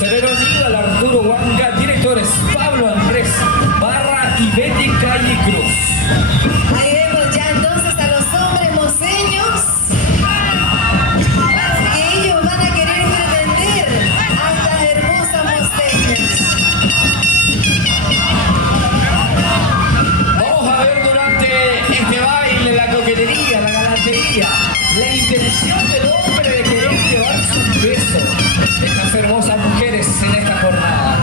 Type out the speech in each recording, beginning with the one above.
Tesorero Aníbal Arturo Huanca. Directores Pablo Andrés Barra y Betty Calle Cruz. Ahí vemos ya entonces a los hombres moceños. Que ellos van a querer pretender a estas hermosas moceñas. Vamos a ver durante este baile la coquetería, la galantería, la intención del hombre de querer llevar sus besos de estas hermosas mujeres en esta jornada.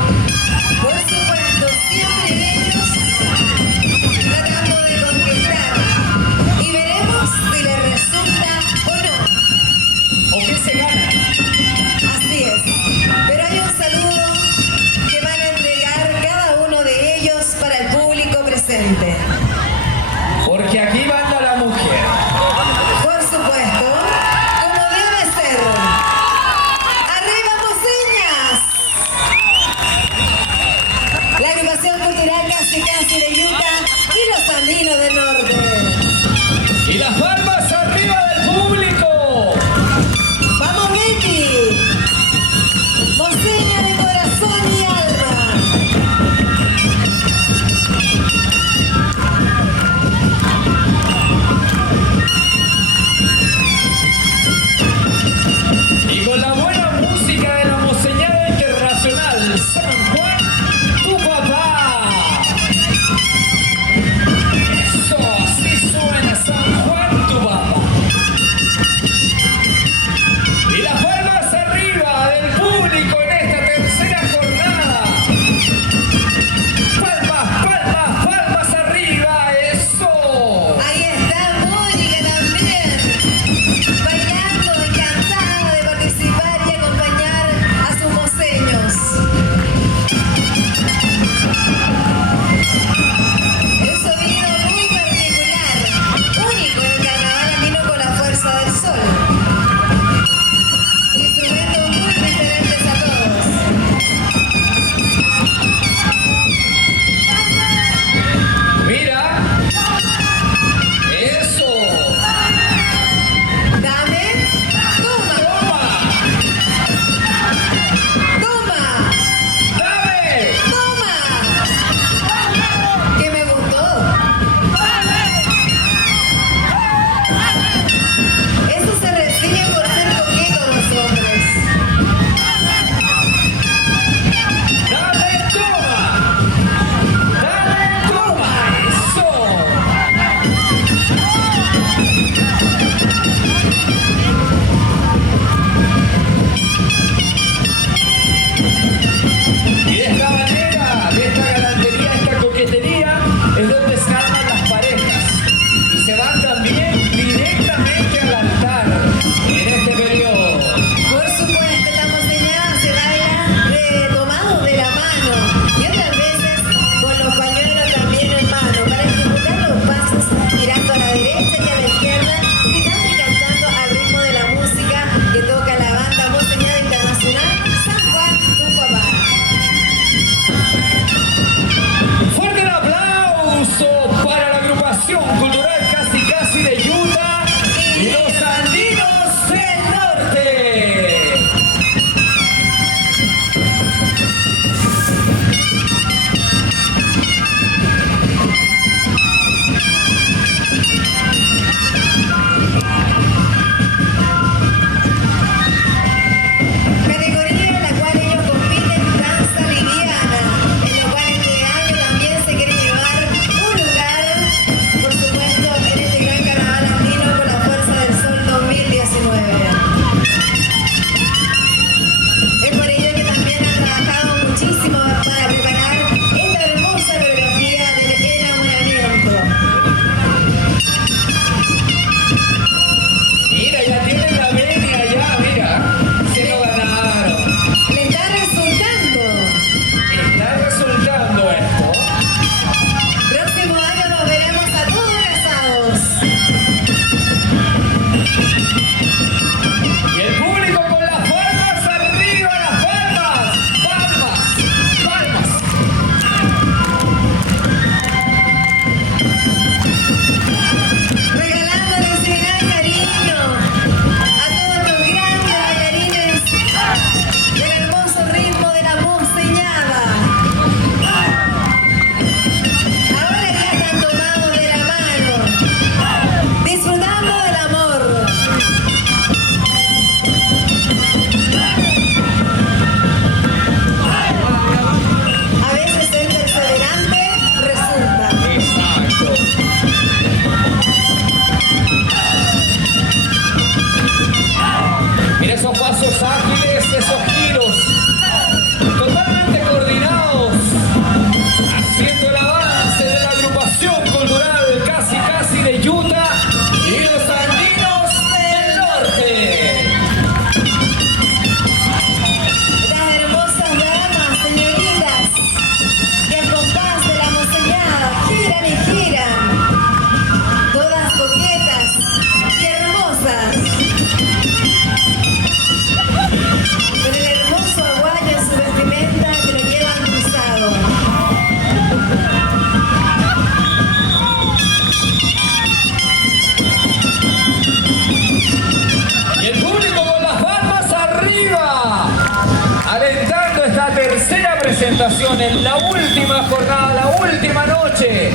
presentación en la última jornada, la última noche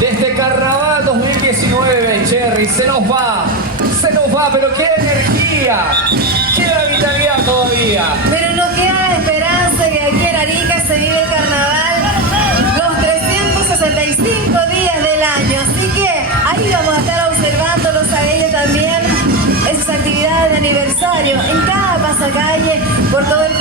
de este Carnaval 2019, Cherry. Se nos va, pero qué energía, queda vitalidad todavía. Pero nos queda la esperanza que aquí en Arica se vive el carnaval los 365 días del año. Así que ahí vamos a estar observándolos a ellos también, en sus actividades de aniversario, en cada pasacalle, por todo el